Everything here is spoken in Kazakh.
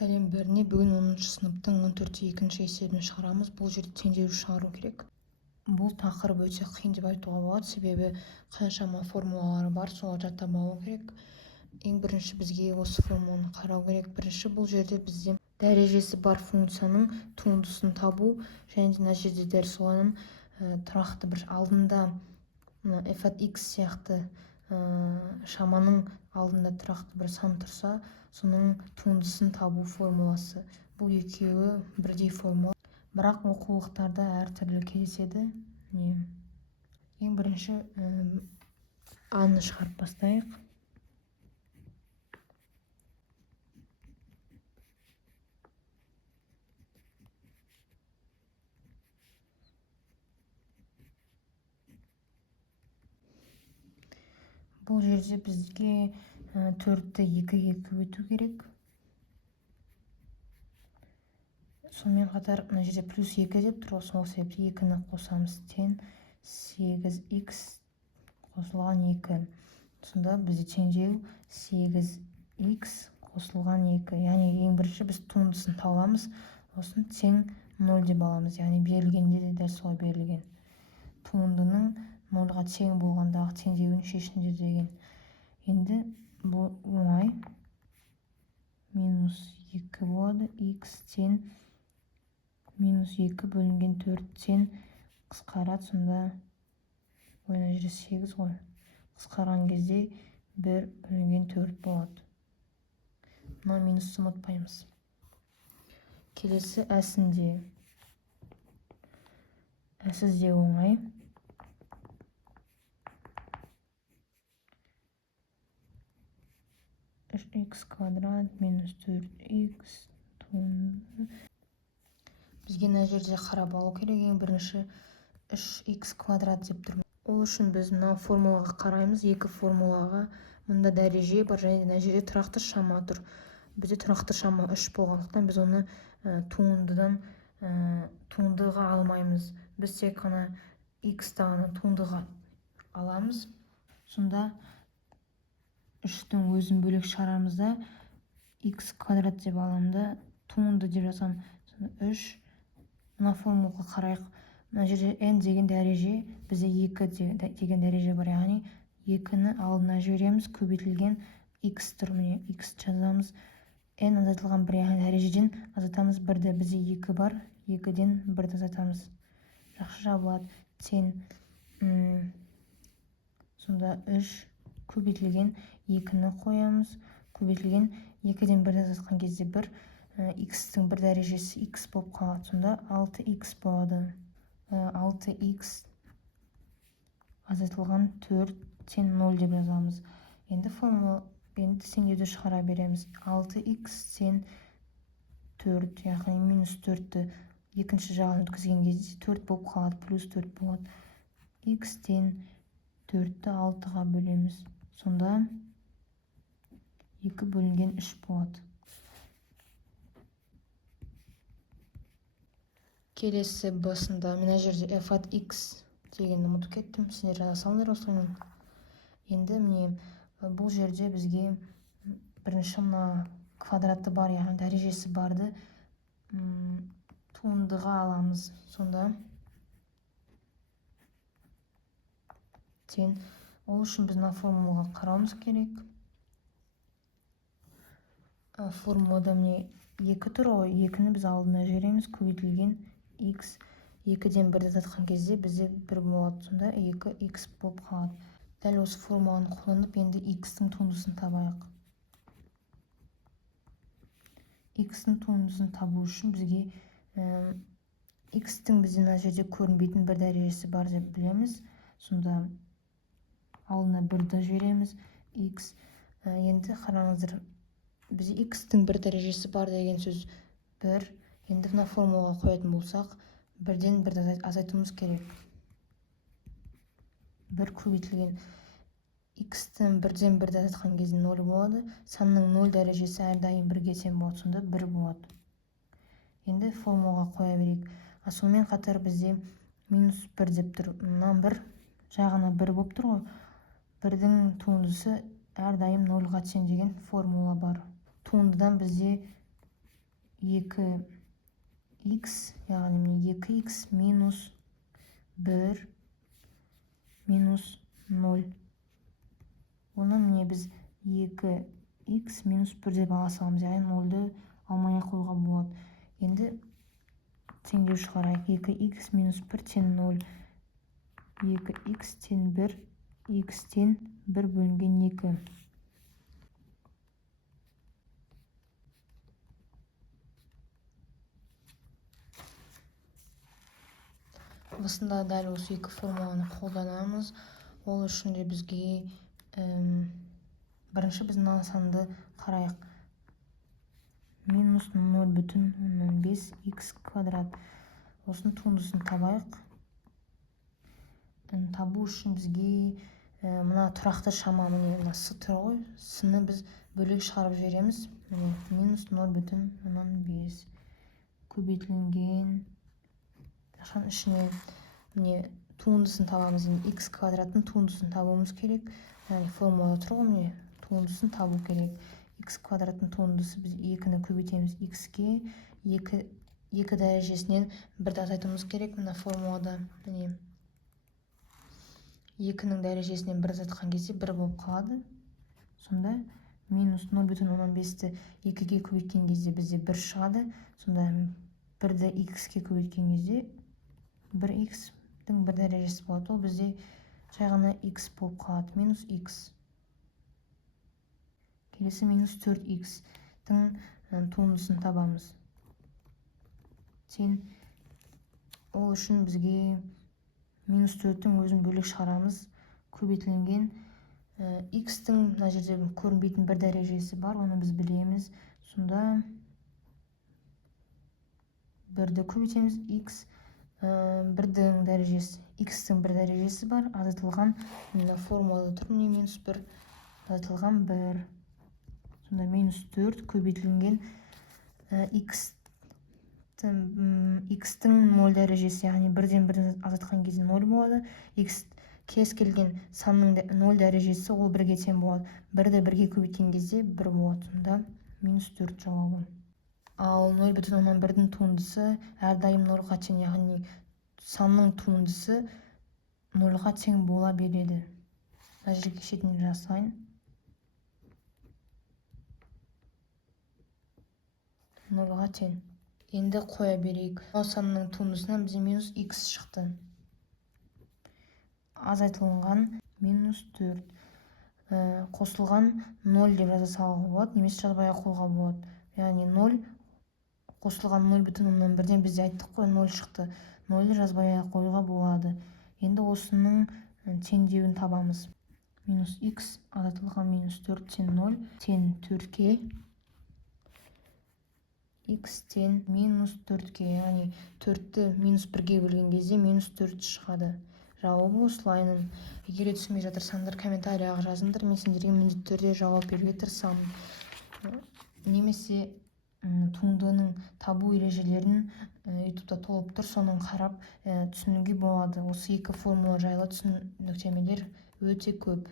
Сәлем бәріне, бүгін 10-шы сыныптың 14-2 есебін шығарамыз. Бұл жерде теңдеуіш шығару керек. Бұл тақырып өте қиын деп айтуға болады, себебі қаншама формулалары бар, соларды жаттап алу керек. Ең бірінші бізге осы формуланы қарау керек. Бірінші, бұл жерде бізде дәрежесі бар функцияның туындысын табу, және де мына жерде дәл соланың тұрақты бір алдында f от x сияқты шаманың алдында тұрақты бір сан тұрса, соның туындысын табу формуласы. Бұл екеуі бірдей формула, бірақ оқулықтарда әртүрлі кездеседі. Ең бірінші аны шығарып бастайық. Бұл жерде бізге 4-ті 2-ге көбейту керек. Сонымен қатар мына жерде плюс 2 деп тұр, сол себепті 2-ні қосамыз, тең 8x қосылған 2. Сонда бізде теңдеу 8x қосылған 2. Яғни ең бірінші біз туындысын табамыз, осын тең 0 деп аламыз. Яғни берілгенде де дәл солай берілген. Туындының 0-ға тең болғандағы теңдеуін шешіңдер деген. Енді бұл оңай. Минус 2 болады, x тең минус 2 бөлінген 4 тең қысқарады. Сонда ойна жерде 8 ғой. Қысқарған кезде 1 бөлінген 4 болады. Мына минусты ұмытпаймыз. Келесі әсінде. Әсізде оңай. X квадрат минус 4x туынды. Бізге мына жерде қарап алу керек. Ең бірінші 3x квадрат деп тұр. Ол үшін біз мына формулаға қараймыз. Екі формулаға мұнда дәреже бар, және мына жерде тұрақты шама тұр. Бізде тұрақты шама 3 болғандықтан біз оны туындыға алмаймыз. Біз тек қана x-ті ғана туындыға аламыз. Сонда 3-тің өзін бөлек шығарамыз да x квадрат деп аламда, туынды деп жазам. 3. Мына формулаға қарайық. Мына жерде n деген дәреже, бізде 2 деген дәреже бар. Яғни 2-ні алдына жібереміз, көбейтілген x тұр. Міне x жазамыз. n азайтылған 1, яғни дәрежеден азайтамыз 1-ді. Бізде 2 бар, 2-ден 1-ді азайтамыз. Жақсы жабылады. Тең. Сонда 3 көбейтілген 2-ні қоямыз. Көбейтілген 2-ден 1-ді азайтқан кезде 1, x-тің бір дәрежесі x болып қалады. Сонда 6x болады. 6x азайтылған 4 тең 0 деп жазамыз. Енді теңдеуді шығара береміз. 6x тең 4, яғни минус 4-ті екінші жағын өткізген кезде 4 болып қалады, плюс 4 болады. x тең 4-ті 6-ға бөлеміз. Сонда 2 бөлінген 3 болады. Келесі басында мына жерде f от x дегенді ұмытып кеттім. Сендер жаза салыңдар осылаймен. Енді міне бұл жерде бізге бірінші мына квадраты бар, яғни дәрежесі барды туындыға аламыз. Сонда тең. Ол үшін біз мына формулаға қарауымыз керек. Формулада міне 2 тұр ғой, 2-ні біз алдына жібереміз, көбейтілген x 2-ден 1-ді азайтқан кезде бізде 1 болады. Сонда 2x болып қалады. Дәл осы формуланы қолданып, енді x-тің туындысын табайық. X-тің туындысын табу үшін бізге x-тің бізде мына жерде көрінбейтін бір дәрежесі бар деп білеміз. Сонда алдына 1-ді жібереміз. x. Енді қараңыздар, бізде x-тің бір дәрежесі бар деген сөз 1. Енді мына формулаға қоятын болсақ, 1-ден 1-ді азайтуымыз керек. 1 көбейтілген x-тің 1-ден 1-ді азайтқан кезде 0 болады. Санның 0 дәрежесі әрдайым 1-ге тең болады, сонда 1 болады. Енді формулаға қоя берейік. Сонымен қатар бізде минус 1 деп тұр. Мынан 1 жағына 1 болып тұр ғой. 1-дің туындысы әрдайым 0-ға тең деген формула бар. Туындыдан бізде 2x яғни 2x минус 1 минус 0. Оны міне біз 2x минус 1 деп ала саламыз, яғни 0-ды алмай қойға болады. Енді теңдеу шығарайық. 2x минус 1 тең 0. 2x тең 1, x тең 1 бөлінген 2. Осында дәл осы екі формуланы қолданамыз. Ол үшін де бізге бірінші біз мына санды қарайық. Минус 0,5 квадрат. Осының туындысын табайық. Табу үшін бізге мына тұрақты шама, мына с тұр ғой, с-ны біз бөлек шығарып жібереміз. Минус 0,5 көбейтілген ішіне туындысын табамыз. X квадраттың туындысын табуымыз керек. Формулада тұр ғой, туындысын табу керек. X квадраттың туындысы біз 2-ні көбейтеміз x-ке, 2 дәрежесінен 1-ді азайтуымыз керек. Мына формулада 2-нің дәрежесінен 1 азайтқан кезде 1 болып қалады. Сонда минус 0,15-ті 2-ге көбейткен кезде бізде 1 шығады. Сонда 1-ді x-ке көбейткен кезде 1x-дің 1 дәрежесі болады. Ол бізде жай ғана x болып қалады. Минус x. Келесі минус 4x-дің туындысын табамыз. Ол үшін бізге минус 4-дің өзін бөлек шығарамыз. Көбейтілген x-дің мына жерде көрінбейтін 1 дәрежесі бар, оны біз білеміз. Сонда 1-ді көбейтеміз, x 1-дің дәрежесі, x-дің 1 дәрежесі бар, азайтылған формулада тұр, минус 1, азайтылған 1. Сонда минус 4 көбейтілген x-дің 0 дәрежесі, яғни 1-ден 1-ді азайтқан кезде 0 болады. X кез келген санның 0 дәрежесі ол 1-ге тең болады. 1-ді 1-ге көбейткен кезде 1 болады. Сонда минус 4 жауабы. Ал 0,1-дің туындысы әрдайым 0-ға тең, яғни санның туындысы 0-ға тең бола береді. Мына жерге шетін жасайын. 0-ға тең. Енді қоя берейік. Ол санның туындысынан бізде минус x шықты. Азайтылған минус 4. Қосылған 0 деп жаза салуға болады, немесе жазбай қойға болады. Яғни 0 қосылған 0,1-ден бізде айттық қой, 0 шықты. 0-ды жазбай қойға болады. Енді осының теңдеуін табамыз. Минус x азайтылған минус 4 тең 0 тең 4-ке. X тең минус 4-ке, яғни 4-ті минус 1-ге бөлген кезде минус 4 шығады. Жауабы осылайның. Егер түсінбей жатырсаңдар, комментарияға жазыңдар, мен сендерге міндетті түрде жауап беруге тырысамын. Немесе туындының табу ережелерін ютубта толып тұр, соның қарап түсінуге болады. Осы екі формула жайлы түсініктемелер өте көп.